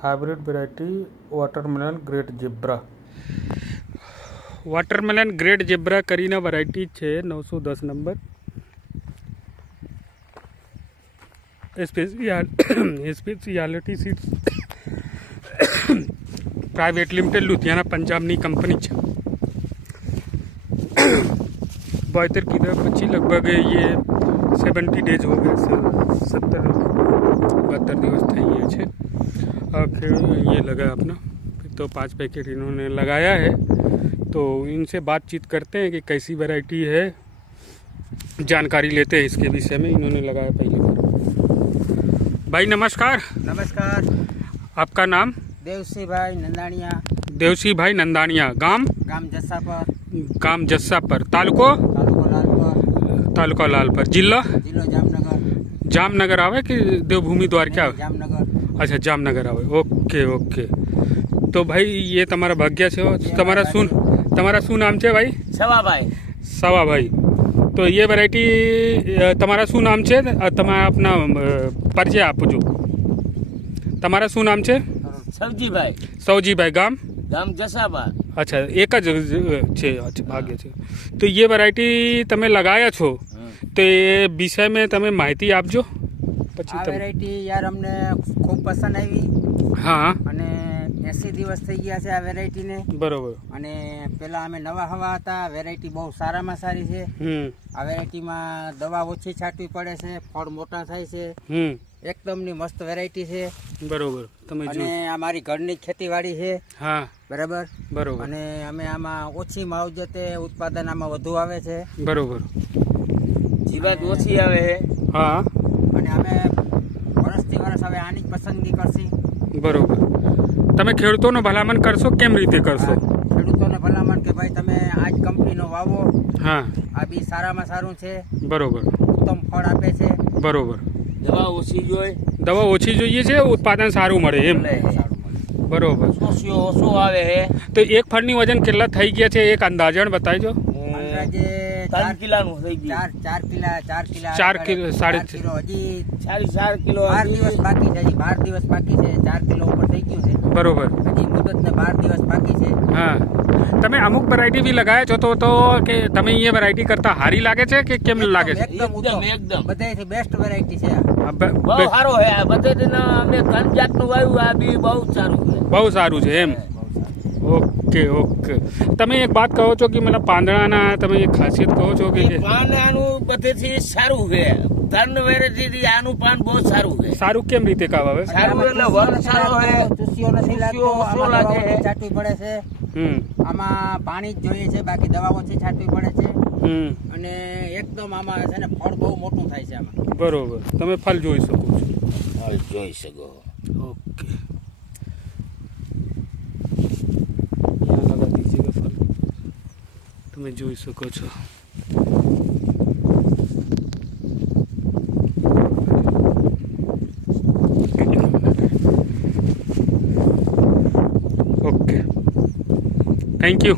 Hybrid variety watermelon great zebra watermelon great zebra करीना variety है 910 number speciality seeds private limited Ludhiana पंजाबनी company है। 72 की दर પછી लगभग ये 70 डेज हो गए 70-72 दिवस થઈ ગયા છે। आखिर ये लगा अपना तो 5 पैकेट इन्होंने लगाया है, तो इनसे बातचीत करते हैं कि कैसी वैरायटी है, जानकारी लेते हैं इसके विषय में। इन्होंने लगाया पहली बार। भाई नमस्कार। नमस्कार। आपका नाम? देवसी भाई नंदानिया। देवसी भाई नंदानिया। गांव जस्सापर। गांव जस्सापर। तालुको तालुका लालपर। जिला जामनगर। जामनगर आवे कि देवभूमि द्वार क्या? जामनगर। अच्छा जामनगर आवे। Okay okay. तो भाई ये तमारा भाग्य है। तुम्हारा શું નામ છે ભાઈ? સવા ભાઈ। તો ये वैरायटी તમારા શું નામ છે? તમે આપના પરિચય આપજો। તમારા શું નામ છે? સવજીભાઈ। ગામ જસાપર। अच्छा एक ज भाग्य છે। तो ये वैरायटी તમે लगाया છો, तो ये विषय में તમે માહિતી આપજો। પછી આ વેરાયટી યાર અમને ખૂબ પસંદ આવી। હા। અને 80 દિવસ થઈ ગયા છે આ વેરાયટીને। બરોબર। અને પેલા અમે નવા હવા હતા। વેરાયટી બહુ સારામાં સારી છે। આ વેરાયટીમાં દવા ઓછી છાંટવી પડે છે, ફળ મોટા થાય છે, એકદમની મસ્ત વેરાયટી છે। બરોબર। તમે અને આ મારી ઘરની ખેતીવાડી છે। હા બરાબર। બરોબર। અને અમે આમાં ઓછી માવજતે ઉત્પાદન આમાં વધુ આવે છે। બરોબર। જીવાત ઓછી આવે છે। હા। અને અમે વર્ષથી વર્ષ હવે આની જ પસંદગી કરશી। બરોબર। તમે ખેડૂતોનો ભલામણ કરશો? કેમ રીતે કરશો? ખેડૂતોને ભલામણ કે ભાઈ તમે આ જ કંપનીનો વાવો। હા। આ બી સારામાં સારું છે। બરોબર। ઉત્તમ ફળ આપે છે। બરોબર। દવા ઓછી જોઈએ। દવા ઓછી જોઈએ છે, ઉત્પાદન સારું મળે એમ। બરોબર। ઓછું આવે છે। તો એક ફળની વજન કેટલા થઈ ગયા છે? એક અંદાજણ બતાવજો। અંદાજે 3 કિલોનું થઈ ગયું। 4 કિલો 4 કિલો હજી 4 કિલો 12 દિવસ બાકી છે। હજી 12 દિવસ બાકી છે। 4 કિલો ઉપર થઈ ગયું છે। બરોબર। હજી મુદતને 12 દિવસ બાકી છે। હા। તમે અમુક વેરાયટી બી લગાયા છો, તો કે તમે એ વેરાયટી કરતા હારી લાગે છે કે કેમ લાગે છે? એકદમ બધાથી બેસ્ટ વેરાયટી છે। બહુ સારો છે આ બધાથી અમે ત્રણ જાતનું વાવ્યું। આ બી બહુ સારું છે। બહુ સારું છે એમ। Okay okay. તમે એક વાત કહો છો કે મને પાંદડાના તમે એક ખાસિયત કહો છો કે પાંદડાનું બધેથી સારું છે। ત્રણ વેરાયટીથી આનું પાન બહુ સારું છે। સારું કેમ રીતે કાવ આવે? સારું એટલે વર સારો છે, ચૂસ્યો નથી લાગતો, આમાં લાગે છાંટવી પડે છે। આમાં પાણી જ જોઈએ છે, બાકી દવા ઓછી છાંટવી પડે છે। અને એકદમ આમાં છે ને ફળ બહુ મોટું થાય છે આમાં। બરોબર। તમે ફળ જોઈ શકો છો? ફળ જોઈ શકો। ઓકે। લગા દીજીएगा ફળ, તમે જોઈ શકો છો। Okay, thank you.